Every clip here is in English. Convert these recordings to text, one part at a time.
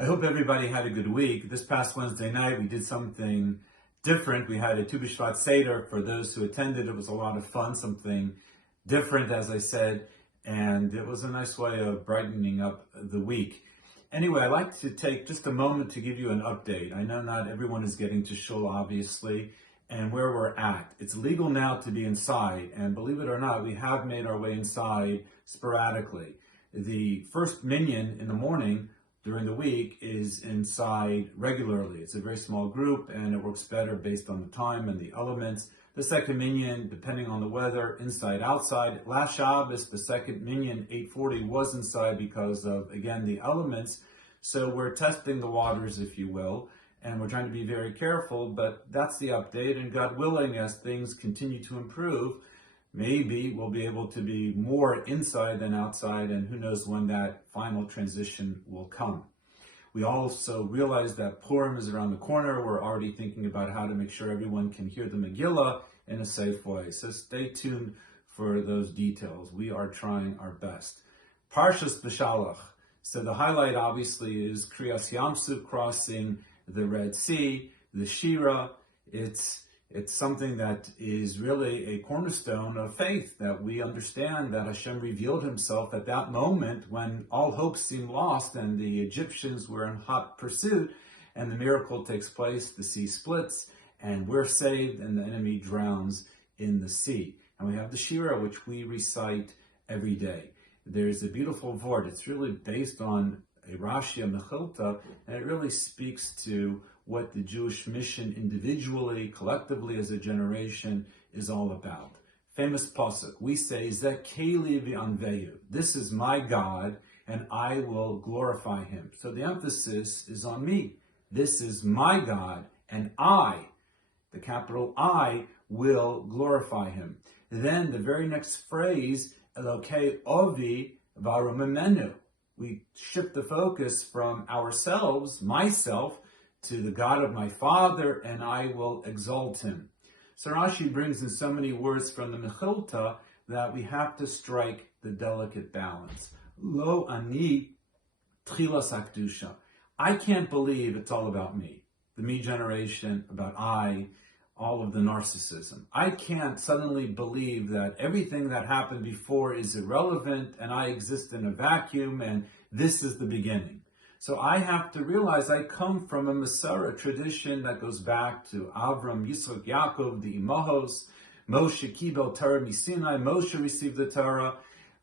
I hope everybody had a good week. This past Wednesday night, we did something different. We had a Tu B'Shvat Seder for those who attended. It was a lot of fun, something different, as I said, and it was a nice way of brightening up the week. Anyway, I'd like to take just a moment to give you an update. I know not everyone is getting to shul, obviously, and where we're at. It's legal now to be inside, and believe it or not, we have made our way inside sporadically. The first minyan in the morning during the week is inside regularly. It's a very small group and it works better based on the time and the elements. The second minyan, depending on the weather, inside, outside. Last Shabbos, the second minyan, 8:40, was inside because of, again, the elements. So we're testing the waters, if you will, and we're trying to be very careful, but that's the update. And God willing, as things continue to improve, maybe we'll be able to be more inside than outside, and who knows when that final transition will come. We also realize that Purim is around the corner. We're already thinking about how to make sure everyone can hear the Megillah in a safe way. So stay tuned for those details. We are trying our best. Parshas Beshalach. So the highlight obviously is Kriyas Yamsuf, crossing the Red Sea, the Shira. It's something that is really a cornerstone of faith, that we understand that Hashem revealed himself at that moment when all hope seemed lost and the Egyptians were in hot pursuit, and the miracle takes place, the sea splits, and we're saved, and the enemy drowns in the sea. And we have the Shira, which we recite every day. There's a beautiful vort. It's really based on a Rashi, a Mechilta, and it really speaks to what the Jewish mission individually, collectively as a generation is all about. Famous pasuk, we say, Zeh keli v'anveyu. This is my God, and I will glorify him. So the emphasis is on me. This is my God, and I, the capital I, will glorify him. Then the very next phrase, Elokei ovi v'aromemenu. We shift the focus from ourselves, myself, to the God of my father, and I will exalt him. So Rashi brings in so many words from the Mechilta that we have to strike the delicate balance. Lo ani tchilas hakdusha. I can't believe it's all about me. The me generation, about I, all of the narcissism. I can't suddenly believe that everything that happened before is irrelevant and I exist in a vacuum and this is the beginning. So I have to realize I come from a Masorah tradition that goes back to Avram, Yitzchak, Yaakov, the Imahos, Moshe Kibel Torah Misinai, Moshe received the Torah.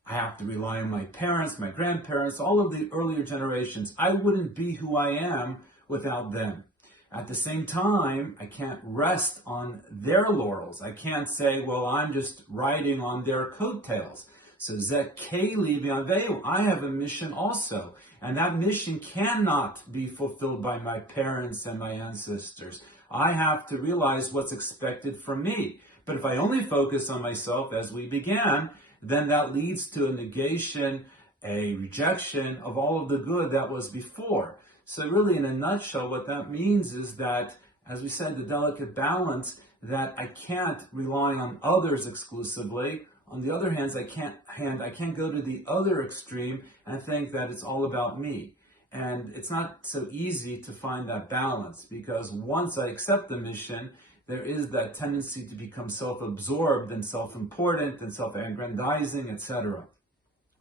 I have to rely on my parents, my grandparents, all of the earlier generations. I wouldn't be who I am without them. At the same time, I can't rest on their laurels. I can't say, well, I'm just riding on their coattails. So Zeh keli v'anveyu, I have a mission also. And that mission cannot be fulfilled by my parents and my ancestors. I have to realize what's expected from me. But if I only focus on myself as we began, then that leads to a negation, a rejection of all of the good that was before. So really, in a nutshell, what that means is that, as we said, the delicate balance, that I can't rely on others exclusively. On the other hand, I can't go to the other extreme and think that it's all about me. And it's not so easy to find that balance, because once I accept the mission, there is that tendency to become self-absorbed and self-important and self-aggrandizing, etc.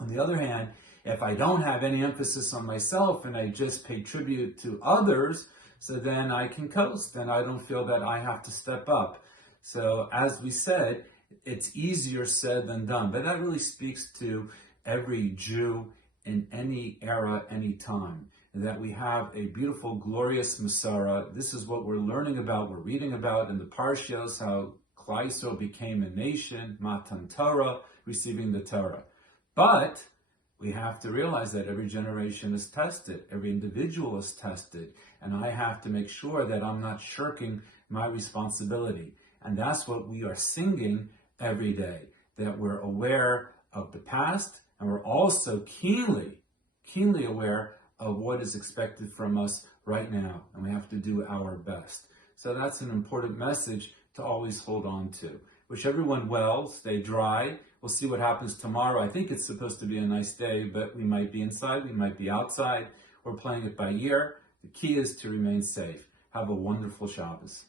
On the other hand, if I don't have any emphasis on myself and I just pay tribute to others, so then I can coast and I don't feel that I have to step up. So as we said, it's easier said than done, but that really speaks to every Jew in any era, any time, that we have a beautiful, glorious Masorah. This is what we're learning about, we're reading about in the Parshas, how Klal Yisrael became a nation, Matan Torah, receiving the Torah. But we have to realize that every generation is tested, every individual is tested, and I have to make sure that I'm not shirking my responsibility. And that's what we are singing every day, that we're aware of the past, and we're also keenly aware of what is expected from us right now, and we have to do our best. So that's an important message to always hold on to. Wish everyone well, stay dry. We'll see what happens tomorrow. I think it's supposed to be a nice day, but we might be inside, we might be outside. We're playing it by ear. The key is to remain safe. Have a wonderful Shabbos.